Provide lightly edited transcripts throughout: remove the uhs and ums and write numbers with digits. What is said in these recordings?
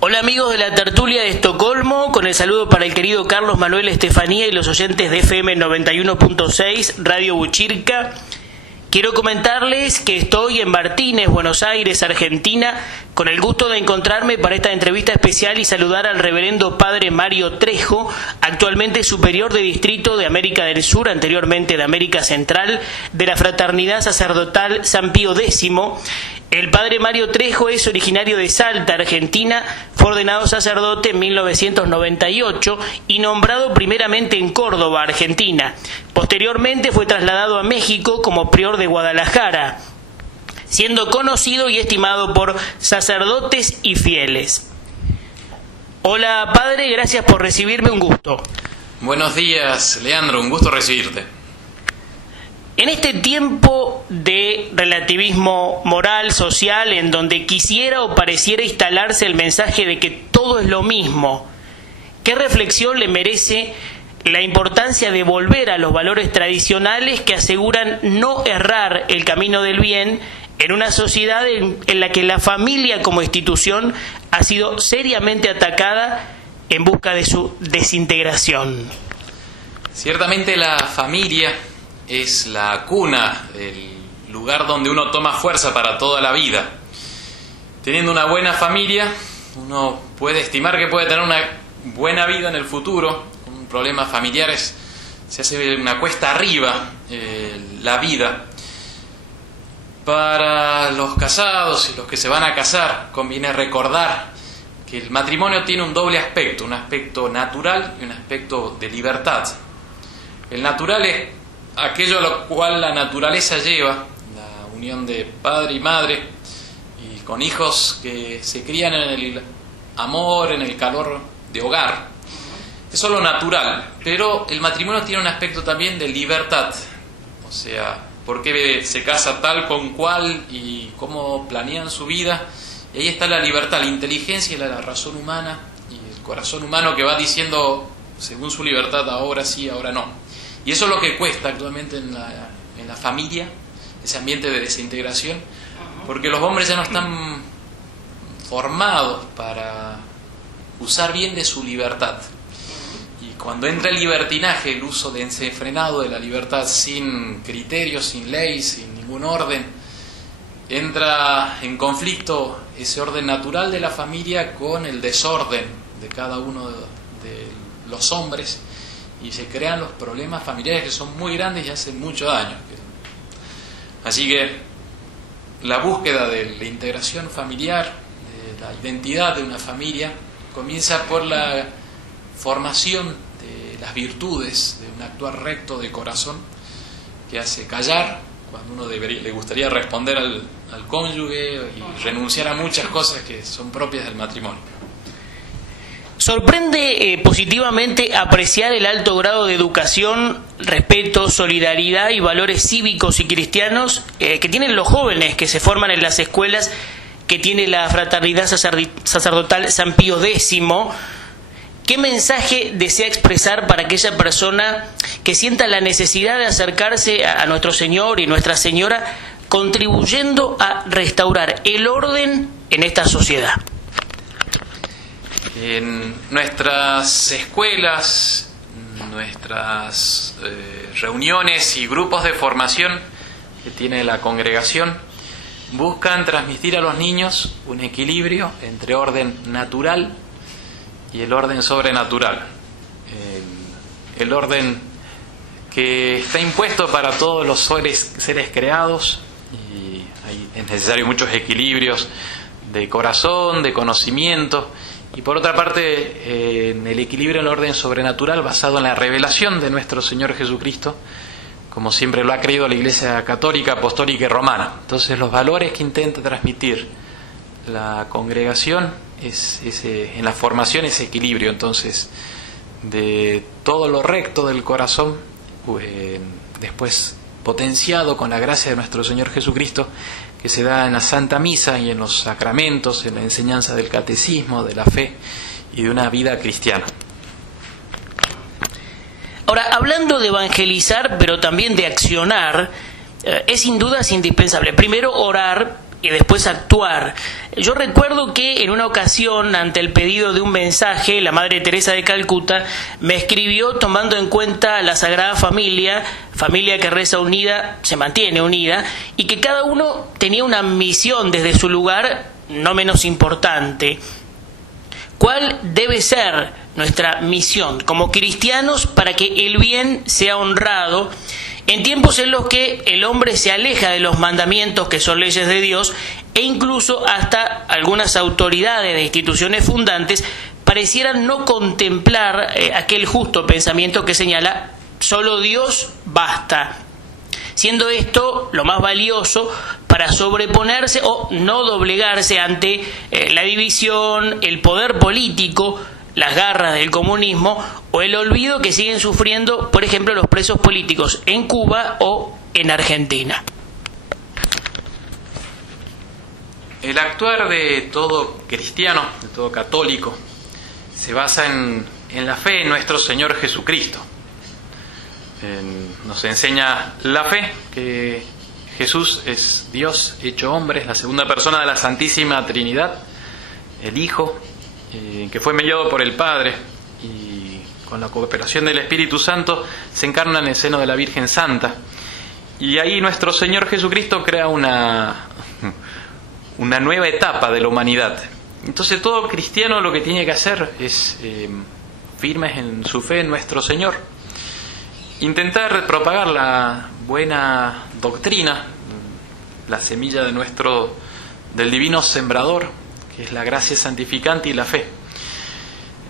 Hola amigos de la tertulia de Estocolmo, con el saludo para el querido Carlos Manuel Estefanía y los oyentes de FM 91.6, Radio Buchirca. Quiero comentarles que estoy en Martínez, Buenos Aires, Argentina, con el gusto de encontrarme para esta entrevista especial y saludar al reverendo padre Mario Trejo, actualmente superior de distrito de América del Sur, anteriormente de América Central, de la Fraternidad Sacerdotal San Pío X. El padre Mario Trejo es originario de Salta, Argentina, fue ordenado sacerdote en 1998 y nombrado primeramente en Córdoba, Argentina. Posteriormente fue trasladado a México como prior de Guadalajara, siendo conocido y estimado por sacerdotes y fieles. Hola padre, gracias por recibirme, un gusto. Buenos días, Leandro, un gusto recibirte. En este tiempo de relativismo moral, social, en donde quisiera o pareciera instalarse el mensaje de que todo es lo mismo, ¿qué reflexión le merece la importancia de volver a los valores tradicionales que aseguran no errar el camino del bien en una sociedad en la que la familia como institución ha sido seriamente atacada en busca de su desintegración? Ciertamente la familia es la cuna, el lugar donde uno toma fuerza para toda la vida. Teniendo una buena familia, uno puede estimar que puede tener una buena vida en el futuro. Con problemas familiares se hace una cuesta arriba la vida. Para los casados y los que se van a casar, conviene recordar que el matrimonio tiene un doble aspecto, un aspecto natural y un aspecto de libertad. El natural es aquello a lo cual la naturaleza lleva, la unión de padre y madre, y con hijos que se crían en el amor, en el calor de hogar. Eso es lo natural, pero el matrimonio tiene un aspecto también de libertad, o sea, por qué se casa tal con cual y cómo planean su vida, y ahí está la libertad, la inteligencia y la razón humana, y el corazón humano que va diciendo, según su libertad, ahora sí, ahora no. Y eso es lo que cuesta actualmente en la familia, ese ambiente de desintegración, porque los hombres ya no están formados para usar bien de su libertad. Y cuando entra el libertinaje, el uso desenfrenado de la libertad sin criterios, sin ley, sin ningún orden, entra en conflicto ese orden natural de la familia con el desorden de cada uno de los hombres, y se crean los problemas familiares que son muy grandes y hacen mucho daño. Así que la búsqueda de la integración familiar, de la identidad de una familia, comienza por la formación de las virtudes, de un actuar recto de corazón, que hace callar cuando uno le gustaría responder al cónyuge y renunciar a muchas cosas que son propias del matrimonio. Sorprende positivamente apreciar el alto grado de educación, respeto, solidaridad y valores cívicos y cristianos que tienen los jóvenes que se forman en las escuelas que tiene la Fraternidad Sacerdotal San Pío X. ¿Qué mensaje desea expresar para aquella persona que sienta la necesidad de acercarse a nuestro Señor y Nuestra Señora, contribuyendo a restaurar el orden en esta sociedad? En nuestras escuelas, nuestras reuniones y grupos de formación que tiene la congregación, buscan transmitir a los niños un equilibrio entre orden natural y el orden sobrenatural. El orden que está impuesto para todos los seres creados, y es necesario muchos equilibrios de corazón, de conocimiento. Y por otra parte, en el equilibrio en el orden sobrenatural basado en la revelación de nuestro Señor Jesucristo, como siempre lo ha creído la Iglesia Católica, Apostólica y Romana. Entonces los valores que intenta transmitir la congregación es en la formación ese equilibrio, entonces, de todo lo recto del corazón, después potenciado con la gracia de nuestro Señor Jesucristo, que se da en la Santa Misa y en los sacramentos, en la enseñanza del catecismo, de la fe y de una vida cristiana. Ahora, hablando de evangelizar, pero también de accionar, es sin dudas indispensable, primero, orar y después actuar. Yo recuerdo que en una ocasión, ante el pedido de un mensaje, la Madre Teresa de Calcuta me escribió tomando en cuenta la Sagrada Familia, familia que reza unida, se mantiene unida, y que cada uno tenía una misión desde su lugar no menos importante. ¿Cuál debe ser nuestra misión como cristianos para que el bien sea honrado en tiempos en los que el hombre se aleja de los mandamientos que son leyes de Dios, e incluso hasta algunas autoridades de instituciones fundantes parecieran no contemplar aquel justo pensamiento que señala solo Dios basta, siendo esto lo más valioso para sobreponerse o no doblegarse ante la división, el poder político, las garras del comunismo o el olvido que siguen sufriendo, por ejemplo, los presos políticos en Cuba o en Argentina. El actuar de todo cristiano, de todo católico, se basa en la fe en nuestro Señor Jesucristo. Nos enseña la fe, que Jesús es Dios hecho hombre, la segunda persona de la Santísima Trinidad, el Hijo, que fue mediado por el Padre y con la cooperación del Espíritu Santo se encarna en el seno de la Virgen Santa. Y ahí nuestro Señor Jesucristo crea una nueva etapa de la humanidad. Entonces todo cristiano lo que tiene que hacer es firmes en su fe en nuestro Señor, intentar propagar la buena doctrina, la semilla del divino sembrador, que es la gracia santificante y la fe.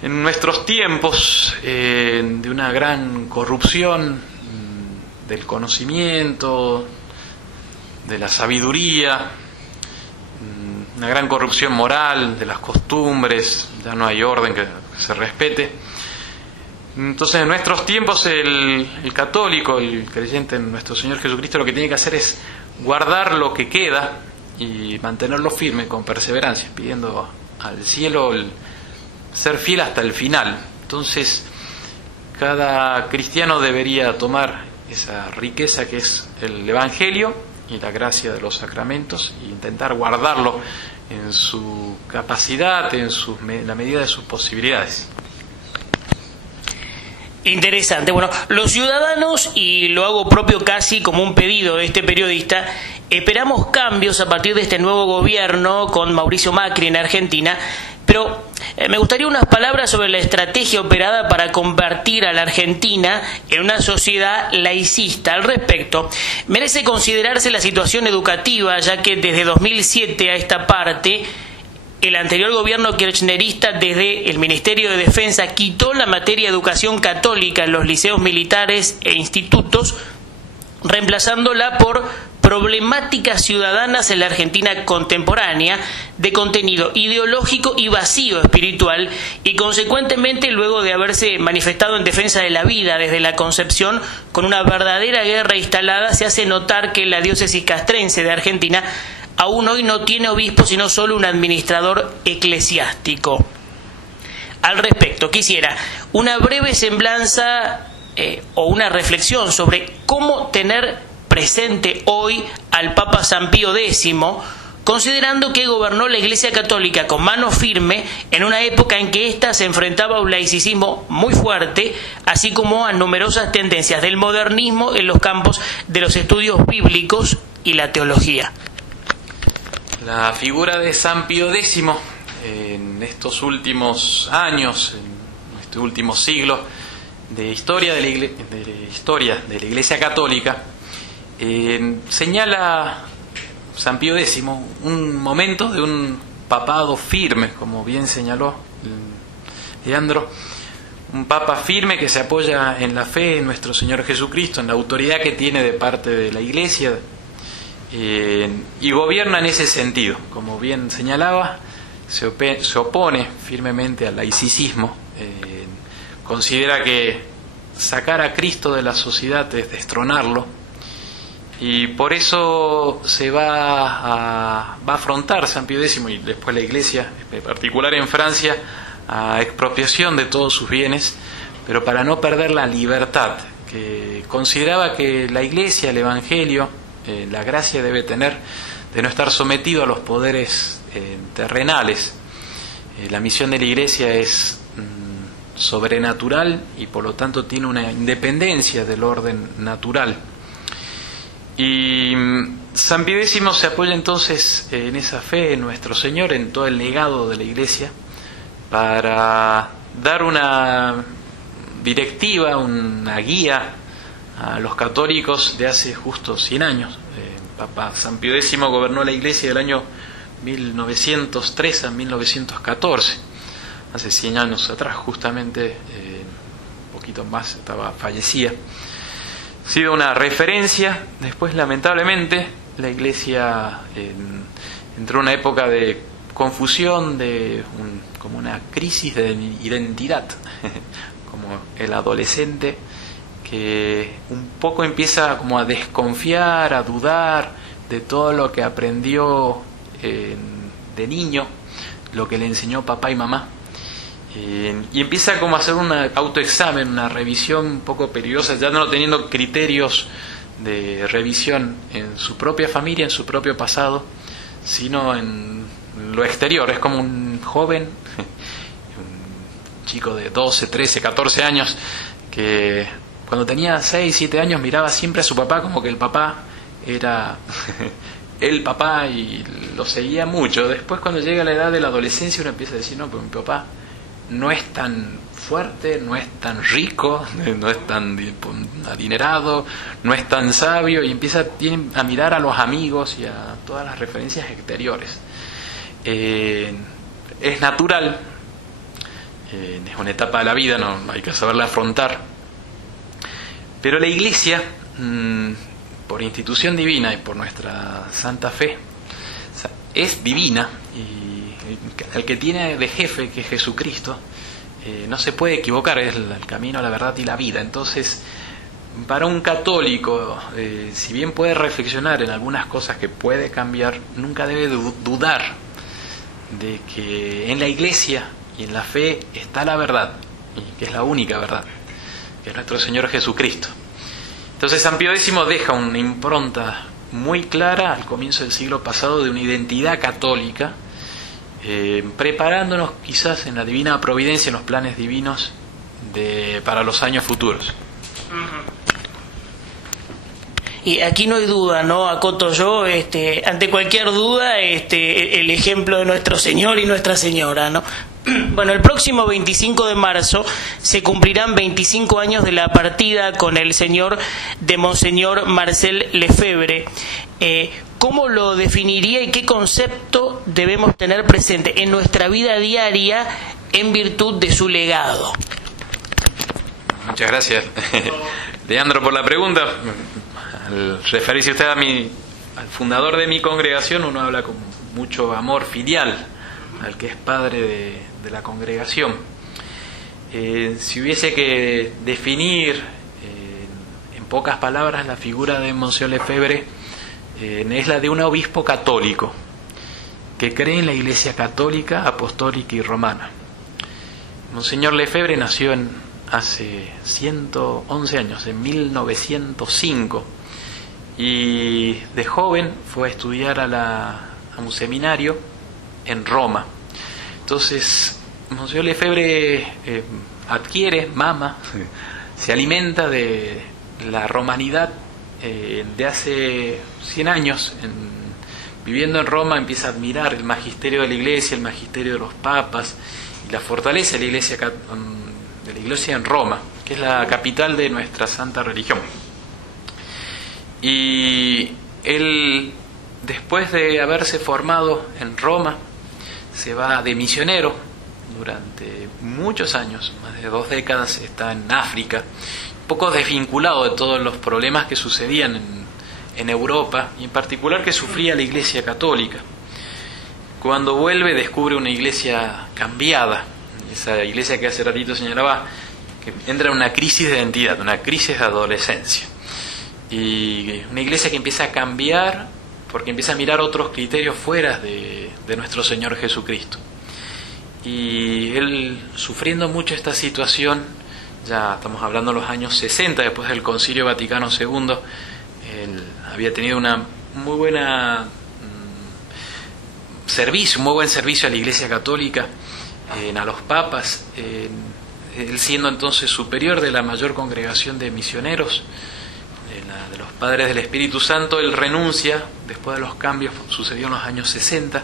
En nuestros tiempos de una gran corrupción del conocimiento, de la sabiduría, una gran corrupción moral, de las costumbres, ya no hay orden que se respete. Entonces en nuestros tiempos el católico, el creyente en nuestro Señor Jesucristo, lo que tiene que hacer es guardar lo que queda y mantenerlo firme con perseverancia, pidiendo al cielo el ser fiel hasta el final. Entonces cada cristiano debería tomar esa riqueza que es el Evangelio y la gracia de los sacramentos e intentar guardarlo en su capacidad, en la medida de sus posibilidades. Interesante. Bueno, los ciudadanos, y lo hago propio casi como un pedido de este periodista, esperamos cambios a partir de este nuevo gobierno con Mauricio Macri en Argentina, pero me gustaría unas palabras sobre la estrategia operada para convertir a la Argentina en una sociedad laicista. Al respecto, merece considerarse la situación educativa, ya que desde 2007 a esta parte, el anterior gobierno kirchnerista, desde el Ministerio de Defensa, quitó la materia de educación católica en los liceos militares e institutos, reemplazándola por problemáticas ciudadanas en la Argentina contemporánea, de contenido ideológico y vacío espiritual, y consecuentemente, luego de haberse manifestado en defensa de la vida desde la concepción, con una verdadera guerra instalada, se hace notar que la diócesis castrense de Argentina aún hoy no tiene obispo, sino solo un administrador eclesiástico. Al respecto, quisiera una breve semblanza o una reflexión sobre cómo tener presente hoy al Papa San Pío X, considerando que gobernó la Iglesia Católica con mano firme en una época en que ésta se enfrentaba a un laicismo muy fuerte, así como a numerosas tendencias del modernismo en los campos de los estudios bíblicos y la teología. La figura de San Pío X en estos últimos años, en este último siglo de historia de la Iglesia Católica, señala San Pío X un momento de un papado firme, como bien señaló Leandro, un papa firme que se apoya en la fe en nuestro Señor Jesucristo, en la autoridad que tiene de parte de la Iglesia, y gobierna en ese sentido. Como bien señalaba, se opone firmemente al laicismo, considera que sacar a Cristo de la sociedad es destronarlo, y por eso se va a afrontar San Pío X y después la Iglesia, en particular en Francia, a expropiación de todos sus bienes, pero para no perder la libertad, que consideraba que la Iglesia, el Evangelio, la gracia debe tener de no estar sometido a los poderes terrenales. La misión de la Iglesia es sobrenatural y por lo tanto tiene una independencia del orden natural. Y San Pío X se apoya entonces en esa fe en nuestro Señor, en todo el legado de la Iglesia, para dar una directiva, una guía a los católicos de hace justo 100 años. Papa San Pío X gobernó la Iglesia del año 1903 a 1914, hace 100 años atrás, justamente, un poquito más, fallecía. Ha sido una referencia. Después, lamentablemente, la Iglesia entró en una época de confusión, como una crisis de identidad, como el adolescente que un poco empieza como a desconfiar, a dudar de todo lo que aprendió de niño, lo que le enseñó papá y mamá. Y empieza como a hacer un autoexamen, una revisión un poco peligrosa, ya no teniendo criterios de revisión en su propia familia, en su propio pasado, sino en lo exterior. Es como un joven, un chico de 12, 13, 14 años, que cuando tenía 6, 7 años miraba siempre a su papá como que el papá era el papá y lo seguía mucho. Después, cuando llega la edad de la adolescencia, uno empieza a decir, no, pues mi papá no es tan fuerte, no es tan rico, no es tan adinerado, no es tan sabio, y empieza a mirar a los amigos y a todas las referencias exteriores. Es natural, es una etapa de la vida, no hay que saberla afrontar, pero la Iglesia, por institución divina y por nuestra santa fe, es divina, y el que tiene de jefe, que es Jesucristo, no se puede equivocar, es el camino, la verdad y la vida. Entonces, para un católico, si bien puede reflexionar en algunas cosas que puede cambiar, nunca debe dudar de que en la Iglesia y en la fe está la verdad, y que es la única verdad, que es nuestro Señor Jesucristo. Entonces San Pío X deja una impronta muy clara al comienzo del siglo pasado de una identidad católica, preparándonos quizás en la divina providencia, en los planes divinos para los años futuros. Y aquí no hay duda, ¿no? Acoto yo, ante cualquier duda, el ejemplo de nuestro Señor y Nuestra Señora, ¿no? Bueno, el próximo 25 de marzo se cumplirán 25 años de la partida con el Señor de Monseñor Marcel Lefebvre. ¿Cómo lo definiría y qué concepto debemos tener presente en nuestra vida diaria en virtud de su legado? Muchas gracias, Leandro, por la pregunta. Al referirse usted al fundador de mi congregación, uno habla con mucho amor filial al que es padre de la congregación. Si hubiese que definir en pocas palabras la figura de Monseñor Lefebvre, es la de un obispo católico que cree en la Iglesia católica, apostólica y romana. Monseñor Lefebvre nació hace 111 años, en 1905, y de joven fue a estudiar a un seminario en Roma. Entonces Monseñor Lefebvre mama, se alimenta de la romanidad de hace 100 años. Viviendo en Roma empieza a admirar el magisterio de la Iglesia, el magisterio de los papas y la fortaleza de la Iglesia en Roma, que es la capital de nuestra santa religión. Y él, después de haberse formado en Roma, se va de misionero durante muchos años, más de 2 décadas, está en África, un poco desvinculado de todos los problemas que sucedían en Europa, y en particular que sufría la Iglesia católica. Cuando vuelve descubre una iglesia cambiada, esa iglesia que hace ratito señalaba, que entra en una crisis de identidad, una crisis de adolescencia. Y una iglesia que empieza a cambiar porque empieza a mirar otros criterios fuera de nuestro Señor Jesucristo. Y él, sufriendo mucho esta situación, ya estamos hablando de los años 60, después del Concilio Vaticano II, él había tenido una muy buena servicio, muy buen servicio a la Iglesia Católica, a los papas, él siendo entonces superior de la mayor congregación de misioneros, de los Padres del Espíritu Santo. Él renuncia después de los cambios, sucedió en los años 60,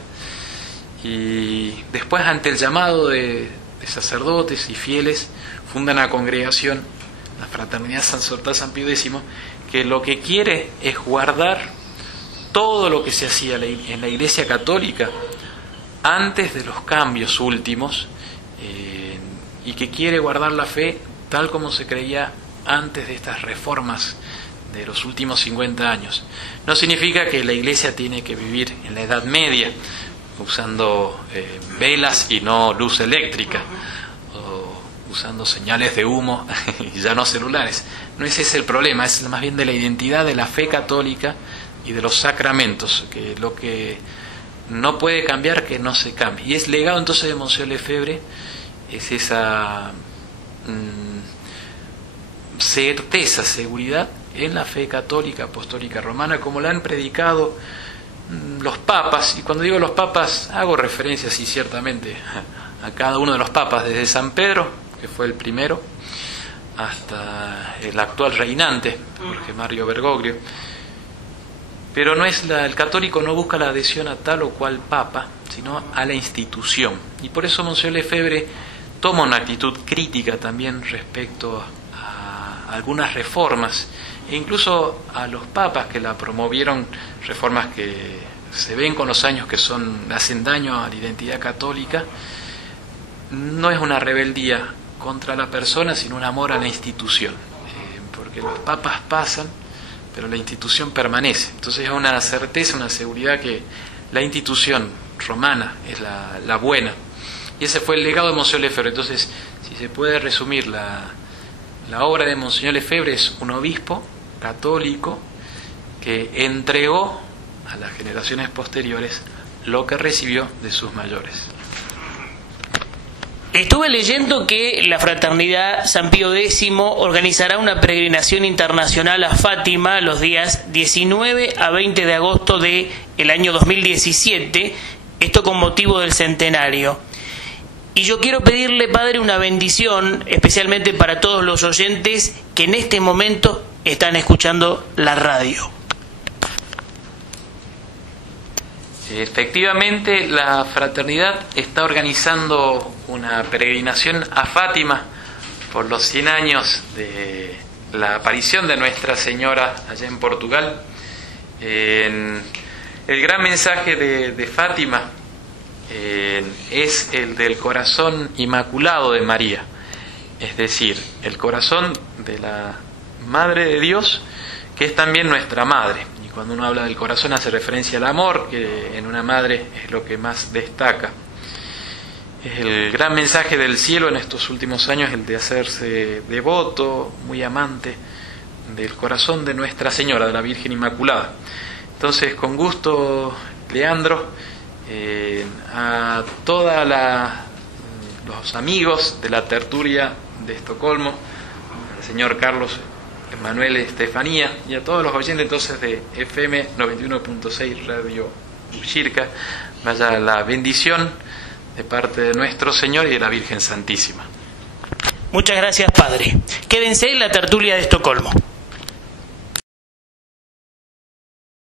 y después, ante el llamado de sacerdotes y fieles, funda una congregación, la Fraternidad Sacerdotal San Pío X, que lo que quiere es guardar todo lo que se hacía en la Iglesia Católica antes de los cambios últimos, y que quiere guardar la fe tal como se creía antes de estas reformas de los últimos 50 años. No significa que la Iglesia tiene que vivir en la Edad Media, usando velas y no luz eléctrica, o usando señales de humo y ya no celulares. No es ese el problema, es más bien de la identidad de la fe católica y de los sacramentos, que lo que no puede cambiar, que no se cambie. Y es legado entonces de Monsieur Lefebvre, es esa certeza, seguridad en la fe católica, apostólica, romana, como la han predicado los papas. Y cuando digo los papas, hago referencia, sí, ciertamente, a cada uno de los papas, desde San Pedro, que fue el primero, hasta el actual reinante, Jorge Mario Bergoglio. Pero no es el católico no busca la adhesión a tal o cual papa, sino a la institución. Y por eso Monsieur Lefebvre toma una actitud crítica también respecto a algunas reformas, e incluso a los papas que la promovieron, reformas que se ven con los años que hacen daño a la identidad católica. No es una rebeldía contra la persona, sino un amor a la institución, porque los papas pasan, pero la institución permanece. Entonces es una certeza, una seguridad que la institución romana es la buena. Y ese fue el legado de Monsieur Lefebvre. Entonces, si se puede resumir, la obra de Monsieur Lefebvre es un obispo católico que entregó a las generaciones posteriores lo que recibió de sus mayores. Estuve leyendo que la Fraternidad San Pío X organizará una peregrinación internacional a Fátima los días 19 a 20 de agosto del año 2017, esto con motivo del centenario. Y yo quiero pedirle, Padre, una bendición, especialmente para todos los oyentes que en este momento están escuchando la radio. Efectivamente, la fraternidad está organizando una peregrinación a Fátima por los 100 años de la aparición de Nuestra Señora allá en Portugal. El gran mensaje de Fátima es el del corazón inmaculado de María, es decir, el corazón de la Madre de Dios, que es también nuestra Madre. Y cuando uno habla del corazón hace referencia al amor, que en una madre es lo que más destaca. Es el gran mensaje del cielo en estos últimos años, el de hacerse devoto, muy amante del corazón de Nuestra Señora, de la Virgen Inmaculada. Entonces, con gusto, Leandro, a todos los amigos de la tertulia de Estocolmo, al señor Carlos Manuel Estefanía, y a todos los oyentes entonces de FM 91.6 Radio Buchirca, vaya la bendición de parte de nuestro Señor y de la Virgen Santísima. Muchas gracias, Padre. Quédense en la tertulia de Estocolmo.